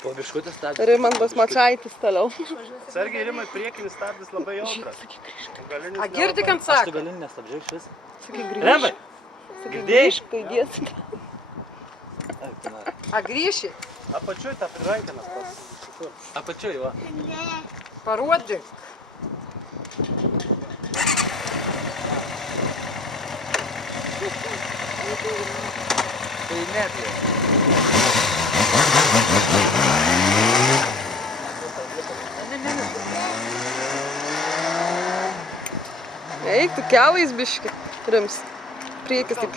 Po biškutį stabdis. Rimantas Mačaitis toliau. Sargiai, Rimai, priekinis stabdis labai jautras. A, girdi, ką Aš sako? tu galinį nestabdžiai iš vis. Sakai, Remai! Sakai, grįžk, kai dėsi. A, grįši? Apačioj tą prirankinas pas. Apačioj, va. Parodžiai. Tai net jau. Eik, tu kelais biški. Rims. Priekis taip.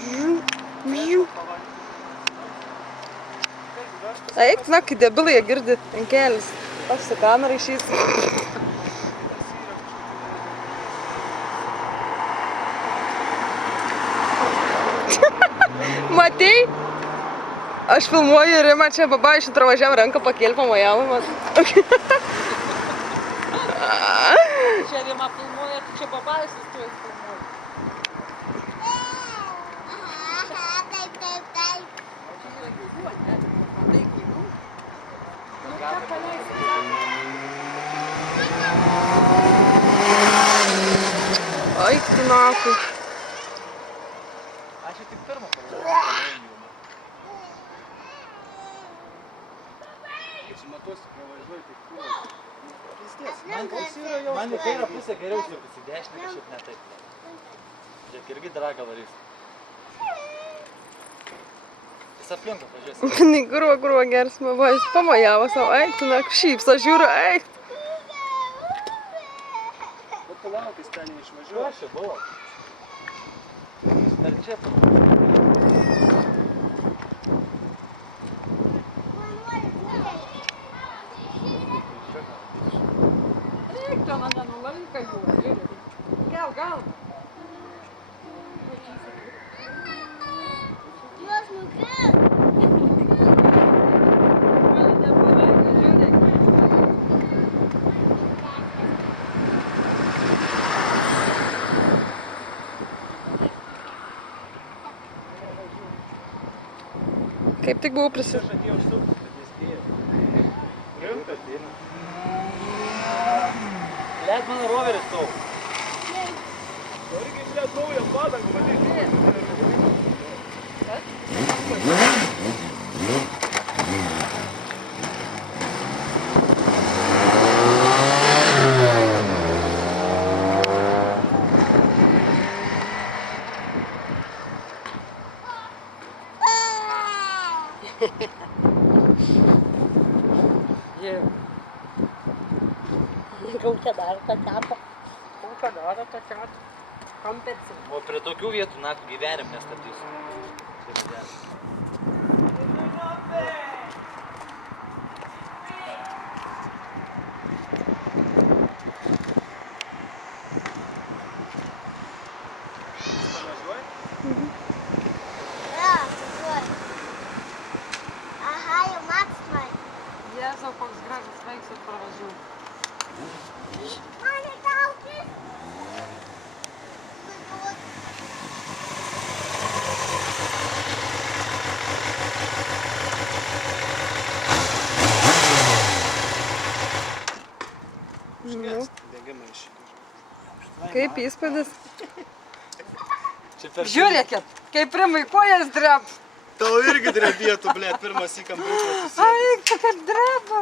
Eik, na, kai debilai jie girdi ant kelis. Aš su kamera išeis. Matei? Aš filmuoju Rimą, čia baba iš pravažiavo ranką pakėlė, pamojavo man. Čia Rima filmuoja, tu čia babais tu filmuoji. Ai, tu naku. Aš jau tik pirmą parodžiau. Matuosi, pravažiuoju tik kūrą. Man į kairę pusę geriau sliukus, į dešinę kažkaip ne taip. Žiūrėk, irgi dragą varys. Jis aplinką pažiūrės. Pinai gruo geras mavais, pamojavo savo, eik, tu naku, šyps, aš žiūriu, eik. Bet palaukis ten Kur neišvažiuoju. aš čia buvo? Dar čia palauk. Eik, ten mane nulanka jų, žiūrėk. Kel galvą. Juos nukris. Mane nepalanka, žiūrėk. Kaip tik buvau prisi... Žadėjau sukti, kad jis spėjo. Rimtas dėna. Leid mano roveris tau. Irgi išlėt naują padangą, matyti. Jau. Rūkė dar tą tepą. Ką daro tokia kompetencija? O prie tokių vietų naktį gyvenim nestabdysiu. Tai yra. Pavažiuoji? Ja, važiuoju. Aha, jau matas man. Jėzau, koks gražus vaikas pravažiuoja. Mane traukis. Degimai iš šito. Kaip įspūdis? Čia per Žiūrėkit, kaip Rimai kojas dreb. Tau irgi drebėtų, blėt, pirmas į kambriuką. Ai, kaip dreba.